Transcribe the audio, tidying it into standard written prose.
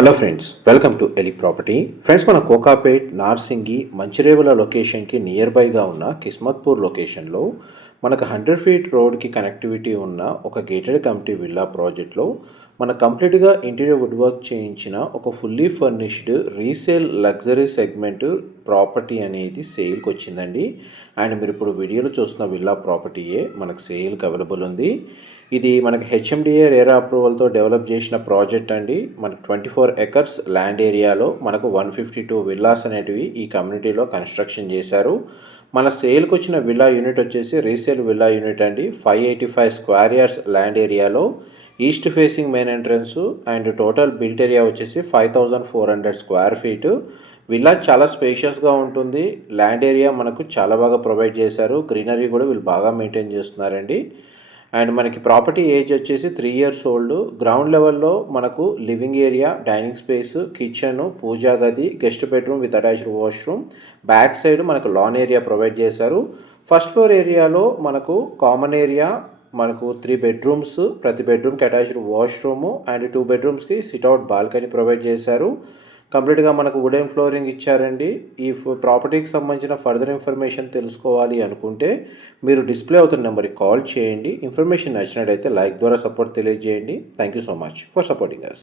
Hello friends, welcome to Eli property. Friends, మన కోకాపేట్, నార్సింగి, మంచిరేవుల లొకేషన్కి near బైగా ఉన్న కిస్మత్పూర్ లొకేషన్లో మనకు 100 ఫీట్ రోడ్కి కనెక్టివిటీ ఉన్న ఒక గేటెడ్ కమ్యూనిటీ విల్లా ప్రాజెక్ట్లో మన కంప్లీట్గా ఇంటీరియర్ వుడ్ వర్క్ చేయించిన ఒక fully furnished resale luxury segment property అనేది సేల్కి వచ్చిందండి. అండ్ మీరు ఇప్పుడు వీడియోలో చూస్తున్న విల్లా ప్రాపర్టీయే మనకు సేల్కి అవైలబుల్ ఉంది. ఇది మనకి హెచ్ఎండిఏ రేరా అప్రూవల్తో డెవలప్ చేసిన ప్రాజెక్ట్ అండి. మనకు 24 ఎకర్స్ ల్యాండ్ ఏరియాలో మనకు 152 విల్లాస్ అనేటివి ఈ కమ్యూనిటీలో కన్స్ట్రక్షన్ చేశారు. మన సేల్కి వచ్చిన విల్లా యూనిట్ వచ్చేసి రీసేల్ విల్లా యూనిట్ అండి. 585 స్క్వేర్ యార్డ్స్ ల్యాండ్ ఏరియాలో east facing main entrance and total built area వచ్చేసి 5400 స్క్వేర్ ఫీట్. విల్లా చాలా స్పేషియస్గా ఉంటుంది. ల్యాండ్ ఏరియా మనకు చాలా బాగా ప్రొవైడ్ చేశారు. గ్రీనరీ కూడా వీళ్ళు బాగా మెయింటైన్ చేస్తున్నారండి. అండ్ మనకి ప్రాపర్టీ ఏజ్ వచ్చేసి 3 ఇయర్స్ ఓల్డ్. గ్రౌండ్ లెవెల్లో మనకు living area, dining space, kitchen, puja గది, guest bedroom with attached washroom, back side మనకు లాన్ ఏరియా ప్రొవైడ్ చేశారు. ఫస్ట్ ఫ్లోర్ ఏరియాలో మనకు కామన్ ఏరియా, మనకు 3 బెడ్రూమ్స్, ప్రతి బెడ్రూమ్కి అటాచ్డ్ వాష్రూము అండ్ 2 బెడ్రూమ్స్కి సిట్అవుట్ బాల్కనీ ప్రొవైడ్ చేశారు. కంప్లీట్గా మనకు వుడెన్ ఫ్లోరింగ్ ఇచ్చారండి. ఈ ప్రాపర్టీకి సంబంధించిన ఫర్దర్ ఇన్ఫర్మేషన్ తెలుసుకోవాలి అనుకుంటే మీరు డిస్ప్లే అవుతున్న నెంబర్కి కాల్ చేయండి. ఇన్ఫర్మేషన్ నచ్చినట్టయితే లైక్ ద్వారా సపోర్ట్ తెలియజేయండి. Thank you so much for supporting us.